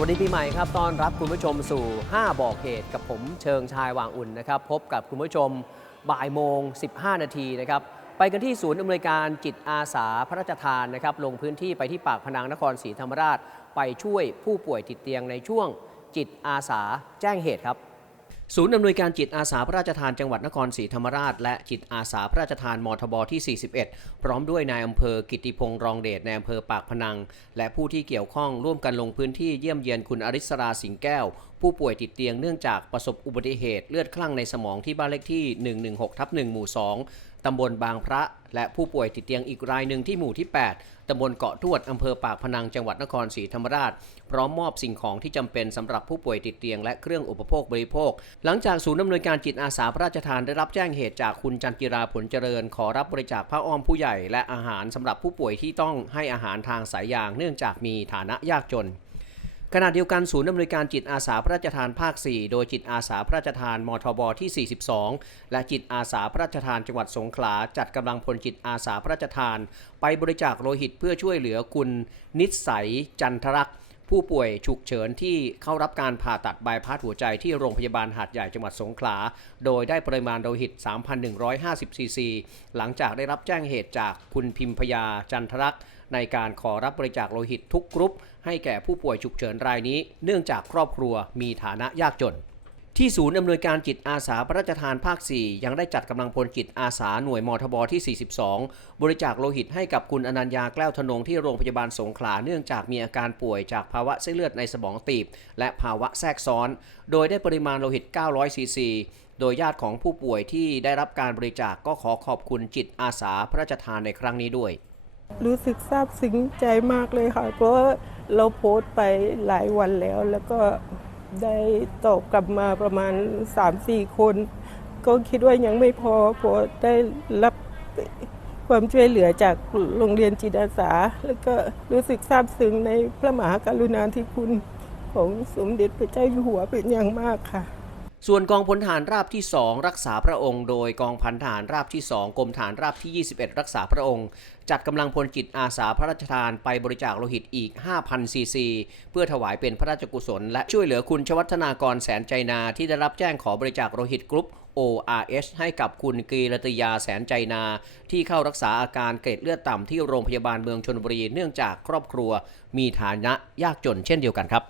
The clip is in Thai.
วัสดีปีใหม่ครับต้อนรับคุณผู้ชมสู่ 5 บอกเหตุกับผมเชิงชายวางอุ่นนะครับ พบกับคุณผู้ชมบ่ายโมง 15 นาทีนะครับ ไปกันที่ศูนย์อำนวยการจิตอาสาพระราชทานนะครับ ลงพื้นที่ไปที่ปากพนังนครศรีธรรมราช ไปช่วยผู้ป่วยติดเตียงในช่วงจิตอาสาแจ้งเหตุครับ ศูนย์อำนวยการจิตอาสาพระราชทานจังหวัดนครศรีธรรมราช และจิตอาสาพระราชทานมทบที่ 41 พร้อมด้วยนายอำเภอกิติพงษ์รองเดชในอำเภอปากพนัง และผู้ที่เกี่ยวข้องร่วมกันลงพื้นที่เยี่ยมเยียนคุณอริศราสิงแก้ว ผู้ป่วยติดเตียงเนื่องจากประสบอุบัติเหตุเลือดคลั่งในสมองที่บ้านเลขที่ 116ทับ1หมู่ 2 ตำบลบางพระ และผู้ป่วยติดเตียงอีกรายหนึ่งที่หมู่ที่ 8 ตำบลเกาะทวด อำเภอปากพนัง จังหวัดนครศรีธรรมราช พร้อมมอบสิ่งของที่จำเป็นสำหรับผู้ป่วยติดเตียงและเครื่องอุปโภคบริโภค หลังจากศูนย์อำนวยการจิตอาสาพระราชทานได้รับแจ้งเหตุจากคุณจันจิราผลเจริญ ขอรับบริจาคผ้าอ้อมผู้ใหญ่ และอาหารสำหรับผู้ป่วยที่ต้องให้อาหารทางสายยาง เนื่องจากมีฐานะยากจน ขณะเดียวกันศูนย์อำนวยการจิตอาสาพระราชทานภาค 4 โดยจิตอาสาพระราชทานมทบที่ 42 และจิตอาสาพระราชทานจังหวัดสงขลาจัดกำลังพลจิตอาสาพระราชทาน ไปบริจาคโลหิตเพื่อช่วยเหลือคุณนิสัยจันทรักษ์ ผู้ป่วยฉุกเฉินที่เข้ารับการผ่าตัดบายพาสหัวใจที่โรงพยาบาลหาดใหญ่จังหวัดสงขลา โดยได้ปริมาณโลหิต 3,150 ซีซี หลังจากได้รับแจ้งเหตุจากคุณพิมพยาจันทรักษ์ในการขอรับบริจาคโลหิตทุกกรุ๊ป ให้แก่ผู้ป่วยฉุกเฉินรายนี้ เนื่องจากครอบครัวมีฐานะยากจน ที่ศูนย์อำนวยการจิตอาสาพระราชทานภาค 4 ยังได้จัดกำลังพลจิตอาสาหน่วยมทบที่ 42 บริจาคโลหิตให้กับคุณอนัญญาแก้วธนงที่โรงพยาบาลสงขลาเนื่องจากมีอาการป่วยจากภาวะเส้นเลือดในสมองตีบ และภาวะแทรกซ้อน โดยได้ปริมาณโลหิต 900 ซีซีโดยญาติของผู้ป่วยที่ได้รับการบริจาคก็ขอขอบคุณจิตอาสาพระราชทานในครั้งนี้ด้วย รู้สึกซาบซึ้งใจมากเลยค่ะ เพราะเราโพสต์ไปหลายวันแล้วแล้วก็ ได้ตอบกลับมาประมาณ 3-4 คน ก็คิดว่ายังไม่พอพอได้รับความช่วยเหลือจากโรงเรียนจิตอาสา แล้วก็รู้สึกซาบซึ้งในพระมหากรุณาธิคุณของสมเด็จพระเจ้าอยู่หัวเป็นอย่างมากค่ะ ส่วนกองพลทหารราบที่ 2 รักษาพระองค์ โดยกองพันทหารราบที่ 2กรมฐานราบที่ 21 รักษาพระองค์ จัดกำลังพลจิตอาสาพระราชทานไปบริจาคโลหิตอีก 5,000 ซีซี เพื่อถวายเป็นพระราชกุศล และช่วยเหลือคุณชวัฒนากรแสนใจนาที่ได้รับแจ้งขอบริจาคโลหิตกรุ๊ป ORS ให้กับคุณกีรติยาแสนใจนา ที่เข้ารักษาอาการเกล็ดเลือดต่ำที่โรงพยาบาลเมืองชนบุรีเนื่องจากครอบครัว มีฐานะยากจนเช่นเดียวกันครับ